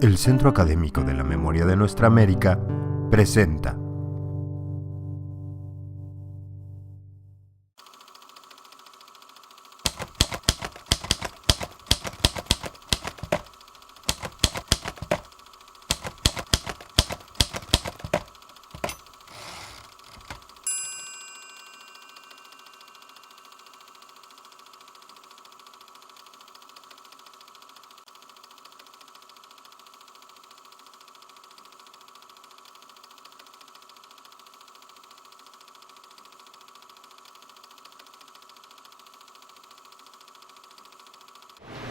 El Centro Académico de la Memoria de Nuestra América presenta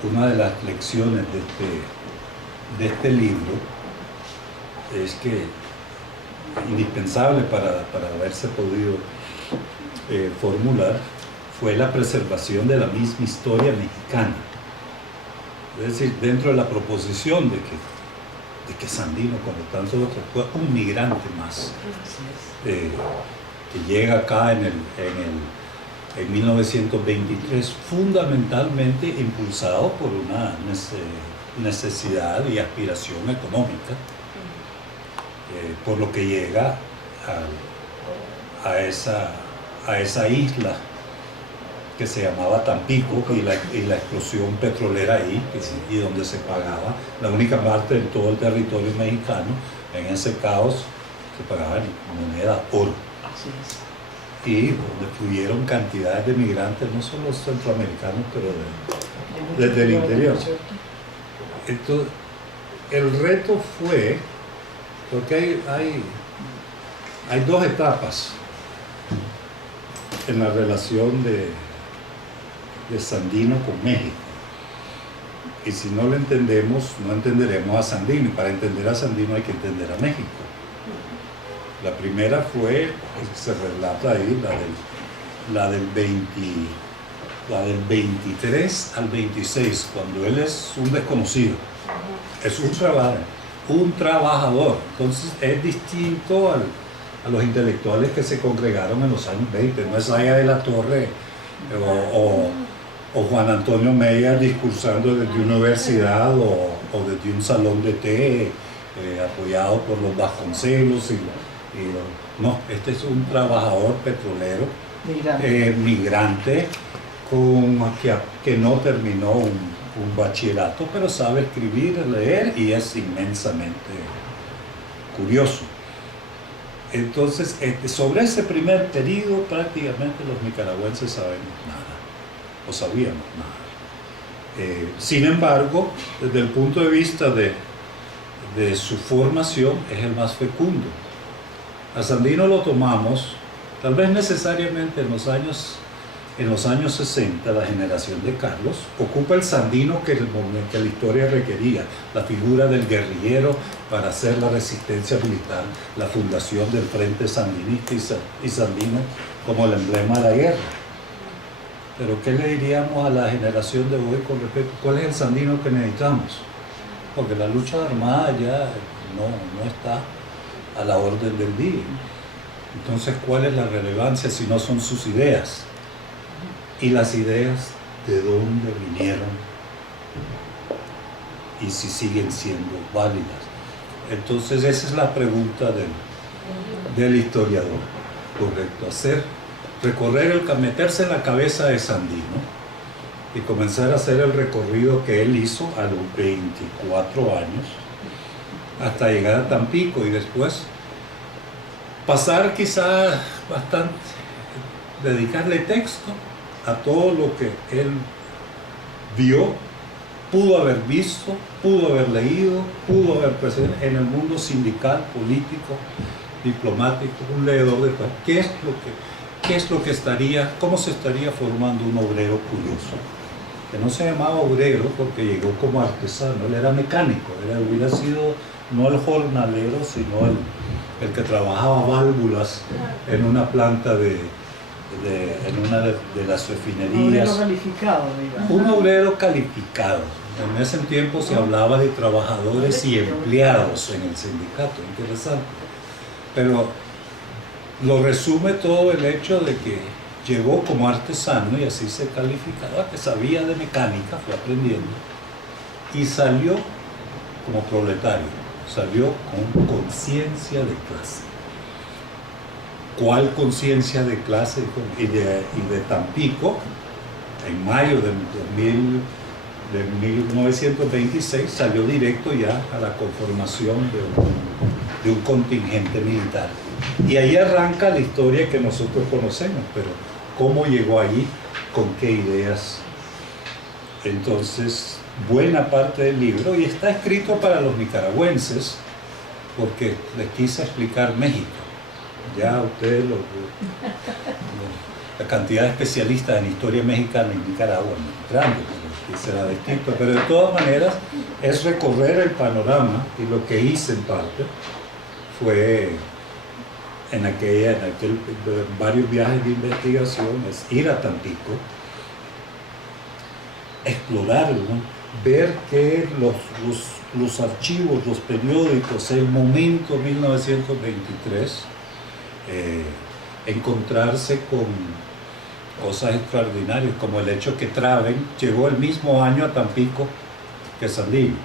Una de las lecciones de este libro es que indispensable para haberse podido formular fue la preservación de la misma historia mexicana. Es decir, dentro de la proposición de que Sandino, como tantos otros, fue un migrante más, que llega acá en 1923, fundamentalmente impulsado por una necesidad y aspiración económica, por lo que llega a esa isla que se llamaba Tampico y la explosión petrolera ahí, y donde se pagaba la única parte de todo el territorio mexicano. En ese caos se pagaba en moneda oro. Así es. Y donde fluyeron cantidades de migrantes, no solo centroamericanos, pero desde el interior. Entonces, el reto fue, porque hay dos etapas en la relación de Sandino con México. Y si no lo entendemos, no entenderemos a Sandino. Y para entender a Sandino hay que entender a México. La primera fue, se relata ahí, la del 23 al 26, cuando él es un desconocido, es un trabajador. Entonces es distinto a los intelectuales que se congregaron en los años 20, no es Aya de la Torre o Juan Antonio Meyer discursando desde una universidad o desde un salón de té apoyado por los Vasconcelos. No, este es un trabajador petrolero, migrante que no terminó un bachillerato, pero sabe escribir, leer y es inmensamente curioso. Entonces, sobre ese primer periodo prácticamente los nicaragüenses sabemos nada, o sabíamos nada. Sin embargo, desde el punto de vista de su formación, es el más fecundo. A Sandino lo tomamos, tal vez necesariamente en los años 60, la generación de Carlos, ocupa el Sandino que la historia requería, la figura del guerrillero para hacer la resistencia militar, la fundación del Frente Sandinista y Sandino como el emblema de la guerra. Pero ¿qué le diríamos a la generación de hoy con respecto a cuál es el Sandino que necesitamos? Porque la lucha armada ya no está a la orden del día. Entonces, ¿cuál es la relevancia si no son sus ideas? Y las ideas, ¿de dónde vinieron? Y si siguen siendo válidas. Entonces, esa es la pregunta del historiador, correcto. Meterse en la cabeza de Sandino y comenzar a hacer el recorrido que él hizo a los 24 años, hasta llegar a Tampico, y después pasar quizás bastante, dedicarle texto a todo lo que él vio, pudo haber visto, pudo haber leído, pudo haber presente en el mundo sindical, político, diplomático, un leedor de cómo se estaría formando un obrero curioso, que no se llamaba obrero porque llegó como artesano, él era mecánico, hubiera sido no el jornalero, sino el que trabajaba válvulas en una planta en una de las refinerías. Un obrero calificado, digamos. Un obrero calificado. En ese tiempo se hablaba de trabajadores y empleados en el sindicato, interesante. Pero lo resume todo el hecho de que llegó como artesano y así se calificaba, que sabía de mecánica, fue aprendiendo, y salió como proletario, salió con conciencia de clase. ¿Cuál conciencia de clase? Y de Tampico, en mayo de 1926, salió directo ya a la conformación de un contingente militar. Y ahí arranca la historia que nosotros conocemos, pero ¿cómo llegó allí? ¿Con qué ideas? Entonces, buena parte del libro, y está escrito para los nicaragüenses, porque les quise explicar México. Ya ustedes, la cantidad de especialistas en historia mexicana en Nicaragua es grande, pero será distinto. Pero de todas maneras, es recorrer el panorama, y lo que hice en parte fue en varios viajes de investigación, es ir a Tampico, explorarlo, ¿no? Ver que los archivos, los periódicos, el momento 1923, encontrarse con cosas extraordinarias, como el hecho que Traven llegó el mismo año a Tampico que Sandino.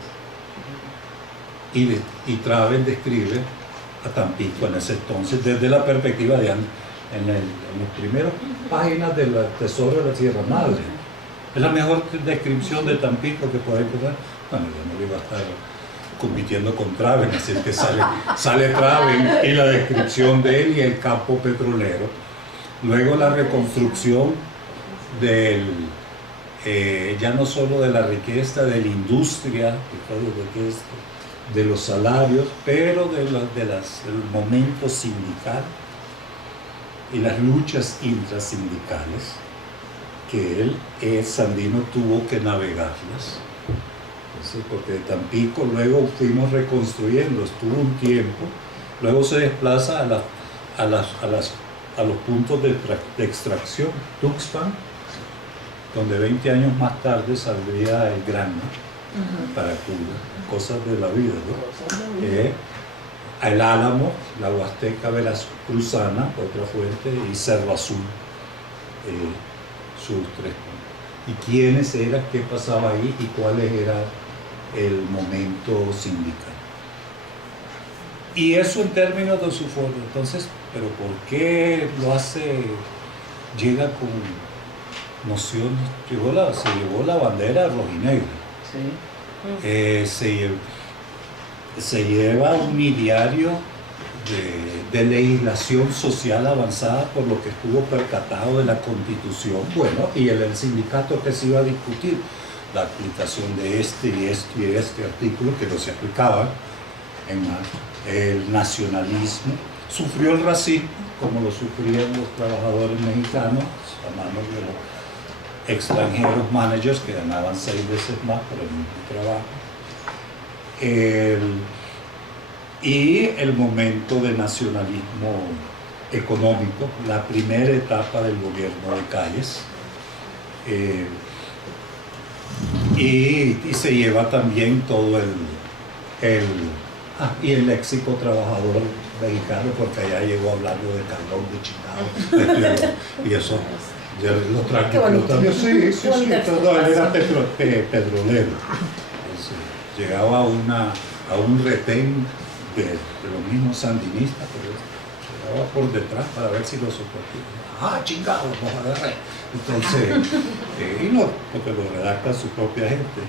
Y Traven describe a Tampico en ese entonces desde la perspectiva de en las primeras páginas del Tesoro de la Sierra Madre. Es la mejor descripción de Tampico que puede encontrar. Bueno, yo no le iba a estar compitiendo con Traven, así que sale Traven y la descripción de él y el campo petrolero. Luego la reconstrucción ya no solo de la riqueza, de la industria, de los salarios, pero del momento sindical y las luchas intrasindicales que Sandino tuvo que navegarlas. Entonces, porque de Tampico luego fuimos reconstruyendo, estuvo un tiempo, luego se desplaza a los puntos de extracción, Tuxpan, donde 20 años más tarde saldría el grano para Cuba, cosas de la vida, ¿no? El Álamo, la Huasteca Veracruzana, otra fuente, y Cerro Azul, sus 3 puntos. ¿Y quiénes eran, qué pasaba ahí y cuál era el momento sindical? Y eso en términos de su forma. Entonces, ¿pero por qué lo hace? Llega con nociones, se llevó la bandera rojinegra. Sí. Se lleva un ideario de legislación social avanzada, por lo que estuvo percatado de la Constitución, bueno, y el sindicato que se iba a discutir la aplicación de este artículo que no se aplicaban el nacionalismo, sufrió el racismo como lo sufrían los trabajadores mexicanos a manos de los extranjeros managers que ganaban 6 veces más por el mismo trabajo. Y el momento de nacionalismo económico, la primera etapa del gobierno de Calles, y se lleva también todo el léxico trabajador mexicano, porque allá llegó hablando de carbón, de chingado, y eso ya lo tranquilo también. Sí, todo, él era petrolero. Entonces, llegaba a un retén de los mismos sandinistas, pero llegaba por detrás para ver si lo soportaba. Chingado, los agarré. Entonces, y no, porque lo redacta su propia gente.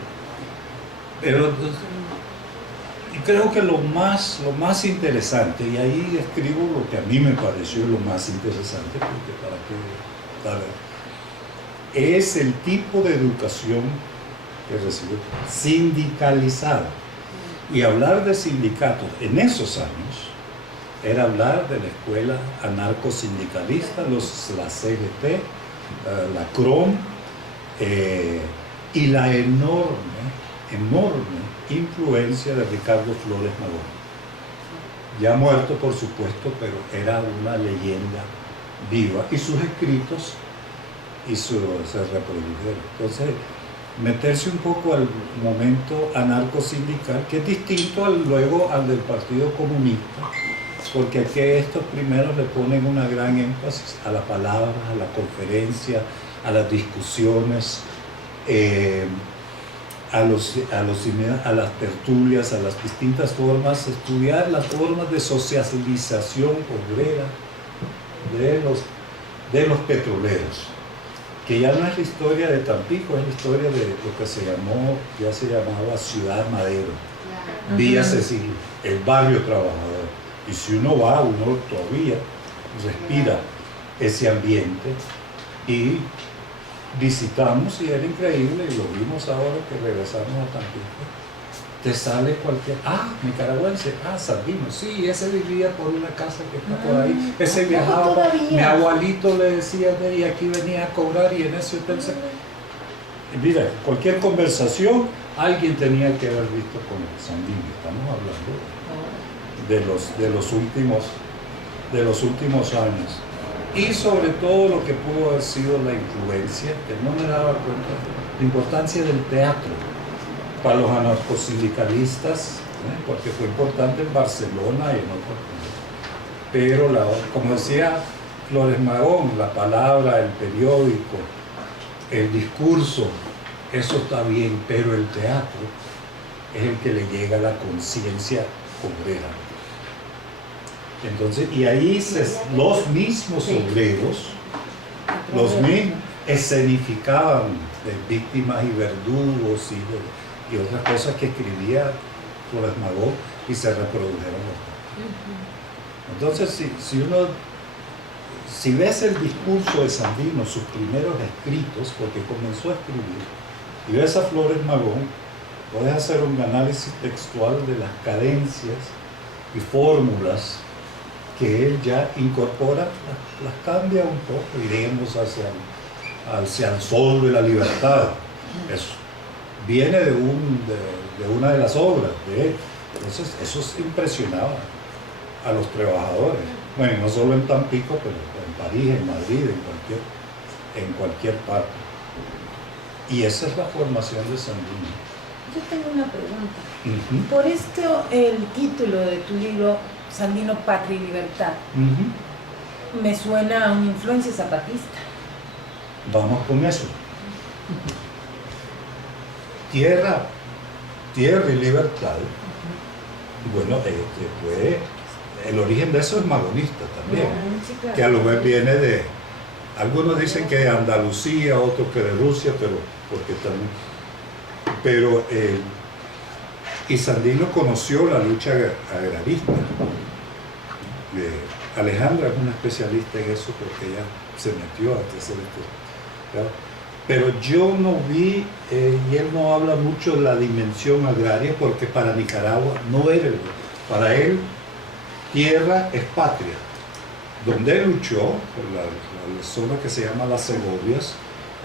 Pero y creo que lo más interesante, y ahí escribo lo que a mí me pareció lo más interesante, porque es el tipo de educación que recibió, sindicalizada. Y hablar de sindicatos en esos años era hablar de la escuela anarcosindicalista, la CGT, la CROM, y la enorme influencia de Ricardo Flores Magón. Ya muerto, por supuesto, pero era una leyenda viva, y sus escritos se reprodujeron. Entonces, meterse un poco al momento anarcosindical, que es distinto luego al del Partido Comunista, porque aquí estos primeros le ponen una gran énfasis a la palabra, a la conferencia, a las discusiones, a las tertulias, a las distintas formas, estudiar las formas de socialización obrera de los petroleros, que ya no es la historia de Tampico, es la historia de lo que ya se llamaba Ciudad Madero, Villa Cecilia, el barrio trabajador. Y si uno va, uno todavía respira ese ambiente y visitamos y era increíble, y lo vimos ahora que regresamos a Tampico. Te sale cualquier, nicaragüense, Sandino, sí, ese vivía por una casa que está por ahí, ese viajaba, mi abuelito le decía y aquí venía a cobrar y en ese hotel se... Mira, cualquier conversación alguien tenía que haber visto con el Sandino. Estamos hablando de los últimos años. Y sobre todo lo que pudo haber sido la influencia, que no me daba cuenta, la importancia del teatro para los anarcosindicalistas, porque fue importante en Barcelona y en otros países. Pero, como decía Flores Magón, la palabra, el periódico, el discurso, eso está bien, pero el teatro es el que le llega a la conciencia obrera. Entonces, y ahí los mismos obreros, los mismos escenificaban de víctimas y verdugos y otras cosas que escribía Flores Magón y se reprodujeron. Entonces, si ves el discurso de Sandino, sus primeros escritos, porque comenzó a escribir, y ves a Flores Magón, puedes hacer un análisis textual de las cadencias y fórmulas que él ya incorpora, las cambia un poco, iremos hacia el sol de la libertad. Eso viene de una de las obras de él. Entonces, eso impresionaba a los trabajadores. Bueno, no solo en Tampico, pero en París, en Madrid, en cualquier parte. Y esa es la formación de Sandino. Yo tengo una pregunta. Por esto, el título de tu libro, Sandino, Patria y Libertad, me suena a una influencia zapatista. Vamos con eso. Tierra y libertad. Bueno, el origen de eso es magonista también, Sí, claro. que a lo mejor viene de, algunos dicen que de Andalucía, otros que de Rusia, y Sandino conoció la lucha agrarista. Alejandra es una especialista en eso porque ella se metió a hacer esto, ¿verdad? Pero yo no vi, y él no habla mucho de la dimensión agraria porque para Nicaragua no era para él tierra es patria. Donde él luchó, por la zona que se llama las Segovias,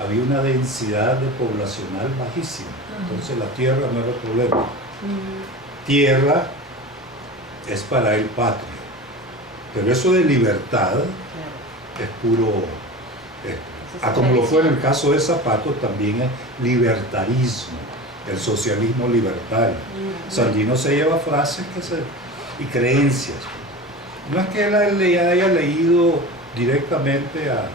había una densidad poblacional bajísima, entonces la tierra no era problema. Tierra es para él patria, pero eso de libertad es puro, como lo fue en el caso de Zapato, también es libertarismo, el socialismo libertario. Sandino se lleva frases y creencias. No es que él haya leído directamente a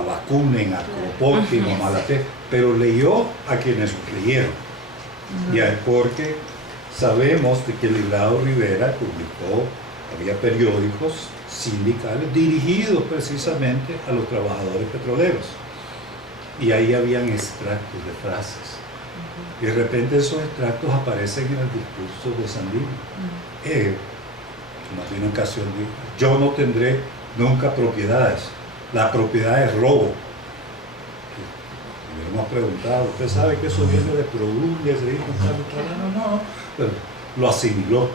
Bakunin, a Kropotkin o Malaté, pero leyó a quienes leyeron. Y porque sabemos de que el Librado Rivera publicó, había periódicos sindicales dirigidos precisamente a los trabajadores petroleros. Y ahí habían extractos de frases. Y de repente esos extractos aparecen en el discurso de Sandino. Más de una ocasión dijo, yo no tendré nunca propiedades, la propiedad es robo. Y le hemos preguntado, ¿usted sabe que eso viene de Produlia? No, pero lo asimiló.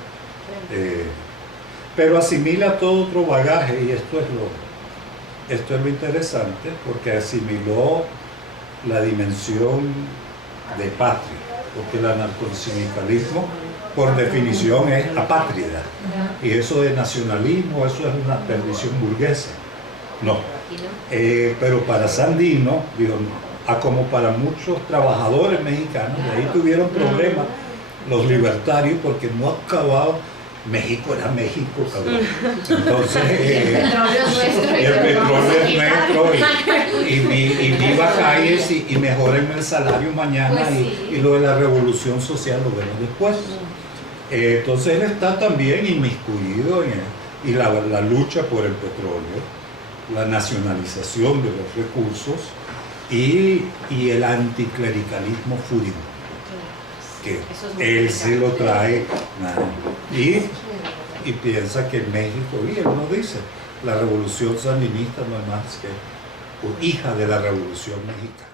Pero asimila todo otro bagaje, y esto es lo interesante, porque asimiló la dimensión de patria, porque el anarcosindicalismo por definición es apátrida, y eso de nacionalismo, eso es una perdición burguesa. No, pero para Sandino, digo, como para muchos trabajadores mexicanos, de ahí tuvieron problemas los libertarios porque no acababan, México era México, cabrón. Entonces, petróleo es nuestro. el petróleo es nuestro y viva calles y mejoren el salario mañana Pues sí. y lo de la revolución social lo vemos después. Entonces él está también inmiscuido y la lucha por el petróleo, la nacionalización de los recursos y el anticlericalismo fúrico, que Eso es muy él se lo complicado. trae nada. Y piensa que en México, y él lo dice, la revolución sandinista no es más que hija de la revolución mexicana.